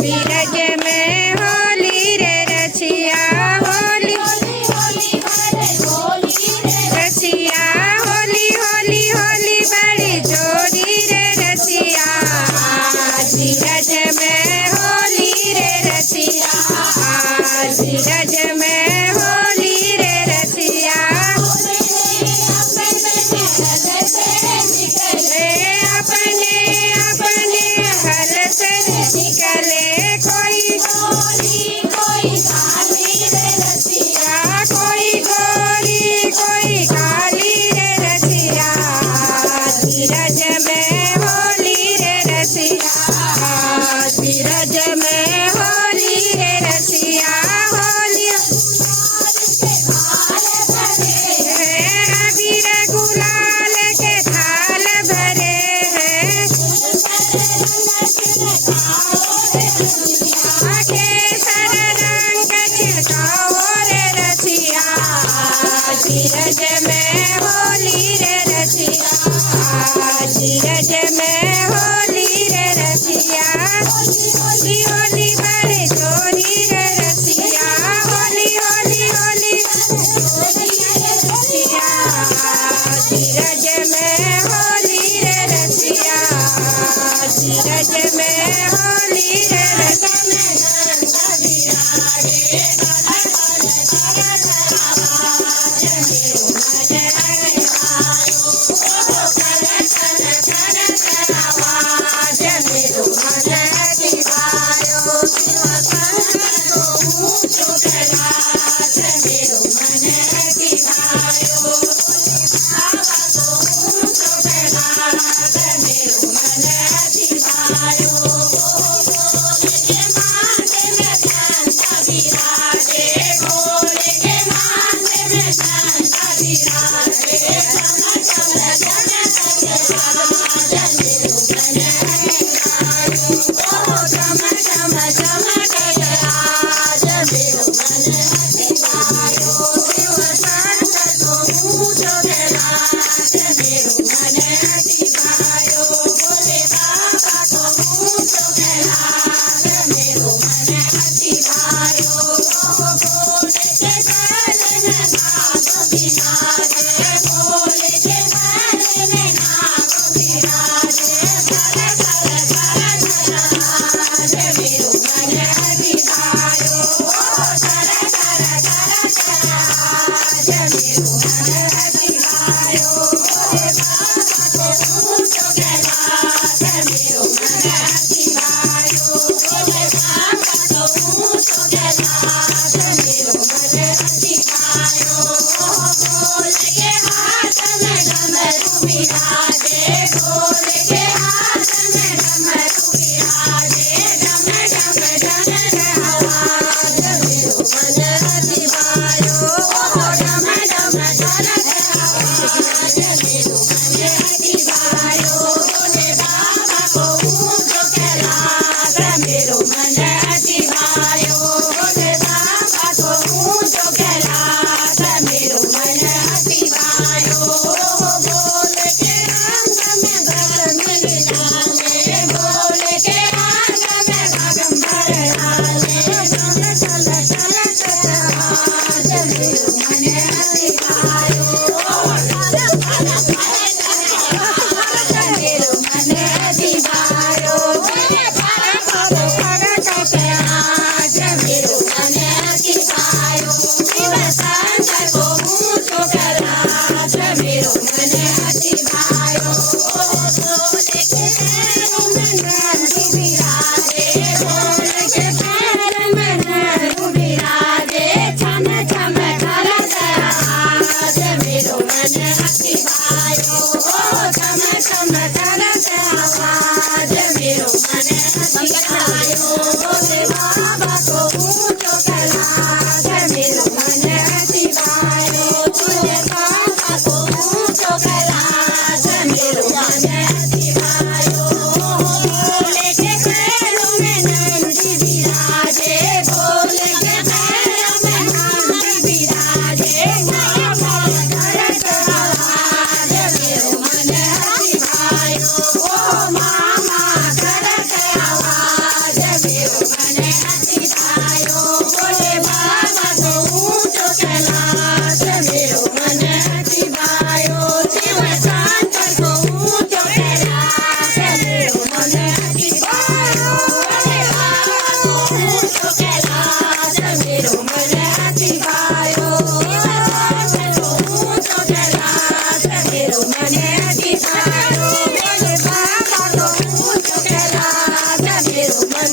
बीरज में होली रे रसिया होली रसिया होली होली होली बड़ी जोरी रे रसिया बीरज में होली रे रसिया बीरज में होली रे रसिया अपने अपने घर से निकले कोई कोई काली रे रसिया धीरज में होली रे रसिया धीरज में होली रे रसिया होली अबीर गुलाल के थाल भरे हैं केसर रंग छिड़काओ रे रसिया धीरज में होली रे रसिया धीरज में होली रे रसिया होली होली बड़े चोरी रे रसिया होली होली होली रसिया धीरज में होली रे रसिया धीरज में होली रे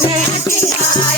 ને